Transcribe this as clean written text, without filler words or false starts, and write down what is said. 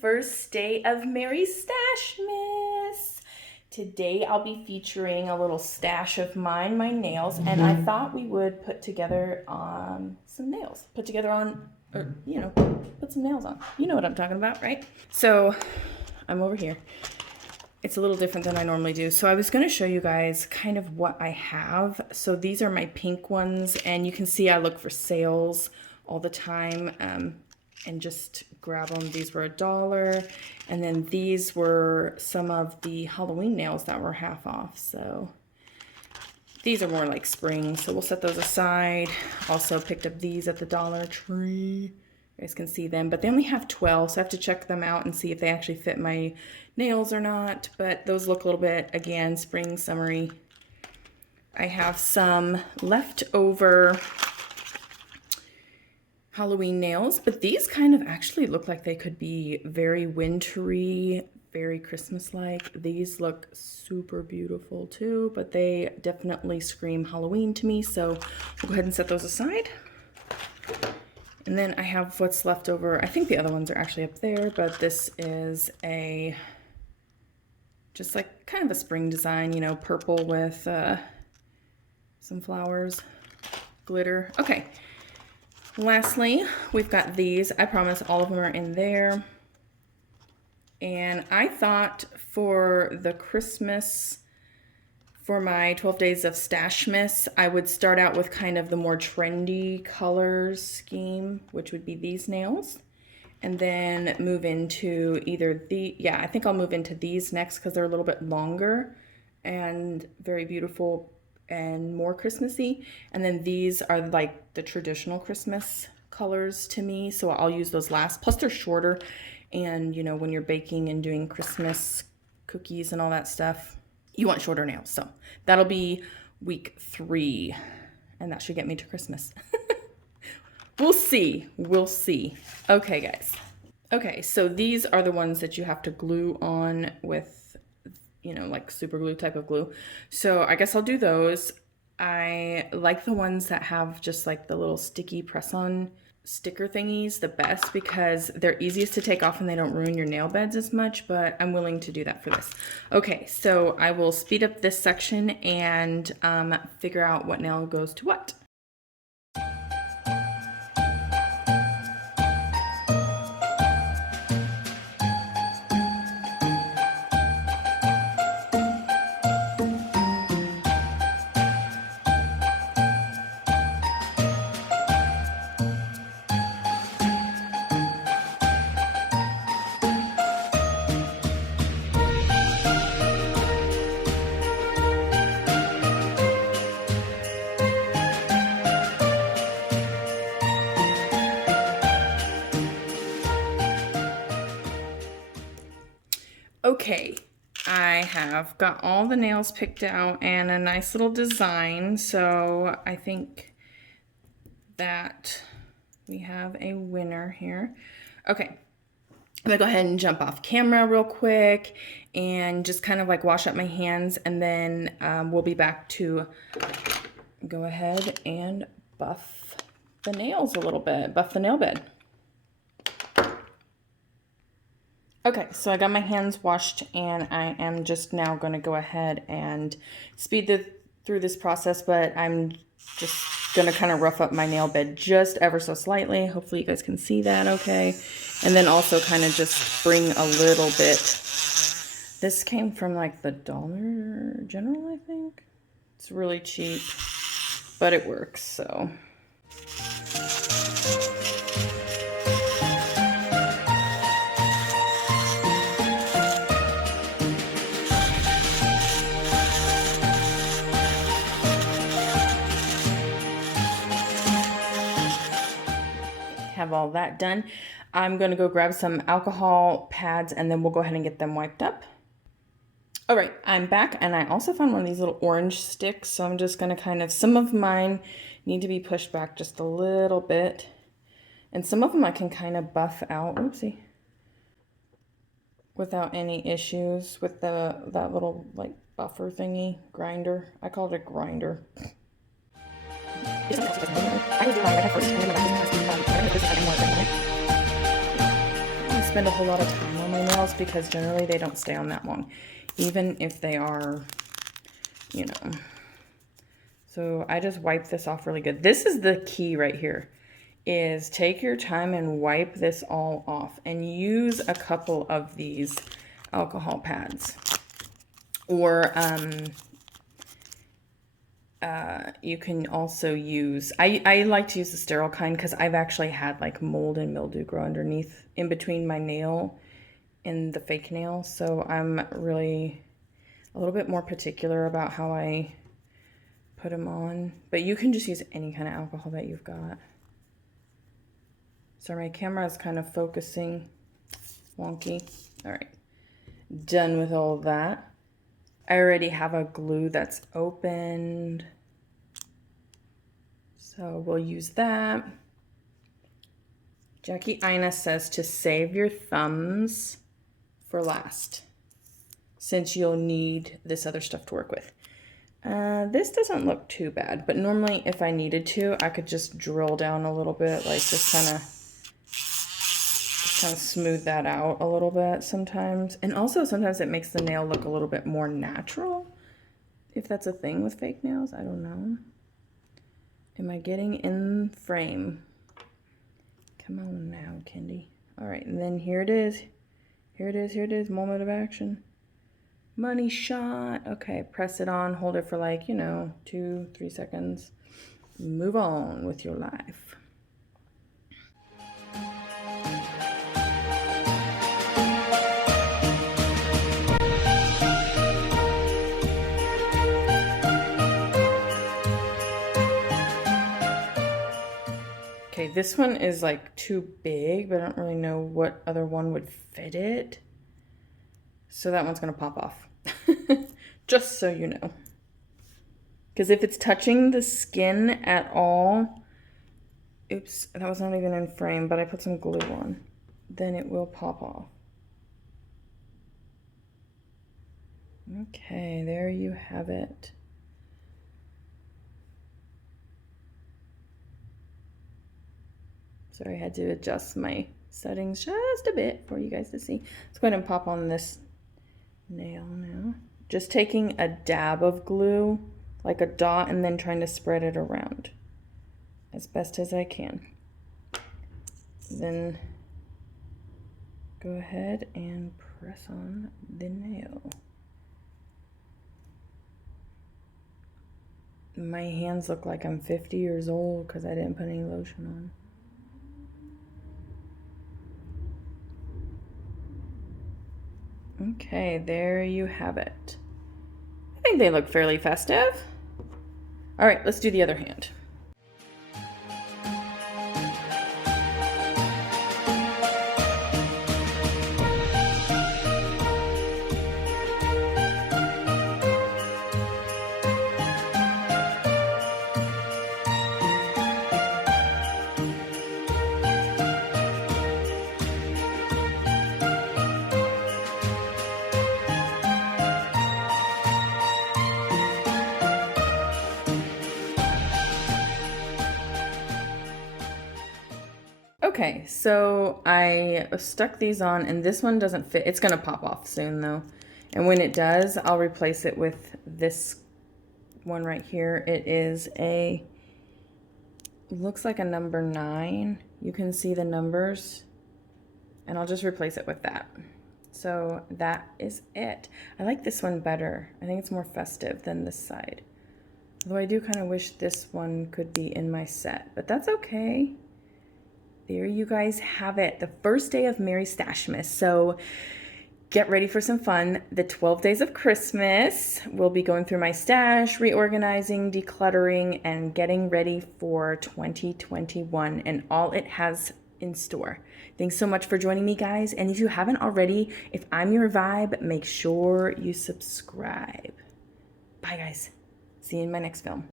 first day of Merry Stashmas. Today I'll be featuring a little stash of mine, my nails, and I thought we would put together some nails. Put some nails on. You know what I'm talking about, right? So I'm over here. It's a little different than I normally do. So I was going to show you guys kind of what I have. So these are my pink ones, and you can see I look for sales all the time and just grab them. These were $1, and then these were some of the Halloween nails that were half off. So these are more like spring, so we'll set those aside. Also picked up these at the Dollar Tree. You guys can see them, but they only have 12, so I have to check them out and see if they actually fit my nails or not. But those look a little bit, again, spring, summery. I have some leftover Halloween nails, but these kind of actually look like they could be very wintry, very Christmas-like. These look super beautiful too, but they definitely scream Halloween to me, so we'll go ahead and set those aside. And then I have what's left over. I think the other ones are actually up there, but this is just like kind of a spring design, you know, purple with some flowers, glitter. Okay. Lastly, we've got these. I promise all of them are in there. And I thought for the Christmas, for my 12 days of Stashmas, I would start out with kind of the more trendy color scheme, which would be these nails. And then move into either I think I'll move into these next because they're a little bit longer and very beautiful and more Christmassy. And then these are like the traditional Christmas colors to me, so I'll use those last. Plus they're shorter, and you know, when you're baking and doing Christmas cookies and all that stuff, you want shorter nails. So that'll be week 3, and that should get me to Christmas. We'll see. Okay, guys. Okay, so these are the ones that you have to glue on with, you know, like super glue type of glue. So I guess I'll do those. I like the ones that have just like the little sticky press-on sticker thingies the best because they're easiest to take off and they don't ruin your nail beds as much, but I'm willing to do that for this. Okay, so I will speed up this section and figure out what nail goes to what. Okay, I have got all the nails picked out and a nice little design, so I think that we have a winner here. Okay, I'm gonna go ahead and jump off camera real quick and just kind of like wash up my hands, and then we'll be back to go ahead and buff the nails a little bit, buff the nail bed. Okay, so I got my hands washed, and I am just now going to go ahead and speed through this process, but I'm just going to kind of rough up my nail bed just ever so slightly. Hopefully you guys can see that okay. And then also kind of just bring a little bit. This came from like the Dollar General, I think. It's really cheap, but it works, so. Have all that done. I'm going to go grab some alcohol pads, and then we'll go ahead and get them wiped up. All right, I'm back, and I also found one of these little orange sticks, so I'm just going to kind of, some of mine need to be pushed back just a little bit, and some of them I can kind of buff out, oopsie, without any issues with that little like buffer thingy, grinder. I call it a grinder. spend a whole lot of time on my nails because generally they don't stay on that long, even if they are, you know. So I just wipe this off really good. This is the key right here, is take your time and wipe this all off and use a couple of these alcohol pads. Or you can also use, I like to use the sterile kind because I've actually had like mold and mildew grow underneath in between my nail and the fake nail. So I'm really a little bit more particular about how I put them on. But you can just use any kind of alcohol that you've got. So my camera is kind of focusing wonky. All right, done with all that. I already have a glue that's opened, so we'll use that. Jackie Ina says to save your thumbs for last, since you'll need this other stuff to work with. This doesn't look too bad, but normally if I needed to, I could just drill down a little bit, like just kind of smooth that out a little bit sometimes. And also sometimes it makes the nail look a little bit more natural, if that's a thing with fake nails. I don't know. Am I getting in frame? Come on now, Kendi. All right, and then here it is. Here it is, here it is, moment of action. Money shot. Okay, press it on, hold it for like, you know, 2-3 seconds. Move on with your life. Okay, this one is like too big, but I don't really know what other one would fit it. So that one's gonna pop off, just so you know. Because if it's touching the skin at all, oops, that was not even in frame, but I put some glue on, then it will pop off. Okay, there you have it. Sorry, I had to adjust my settings just a bit for you guys to see. Let's go ahead and pop on this nail now. Just taking a dab of glue, like a dot, and then trying to spread it around as best as I can. Then go ahead and press on the nail. My hands look like I'm 50 years old because I didn't put any lotion on. Okay, there you have it. I think they look fairly festive. All right, let's do the other hand. Okay, so I stuck these on, and this one doesn't fit. It's gonna pop off soon though. And when it does, I'll replace it with this one right here. It is a, looks like a number 9. You can see the numbers, and I'll just replace it with that. So that is it. I like this one better. I think it's more festive than this side. Although I do kind of wish this one could be in my set, but that's okay. There you guys have it, the first day of Merry Stashmas. So get ready for some fun. The 12 days of Christmas, we'll be going through my stash, reorganizing, decluttering, and getting ready for 2021 and all it has in store. Thanks so much for joining me, guys. And if you haven't already, if I'm your vibe, make sure you subscribe. Bye, guys. See you in my next film.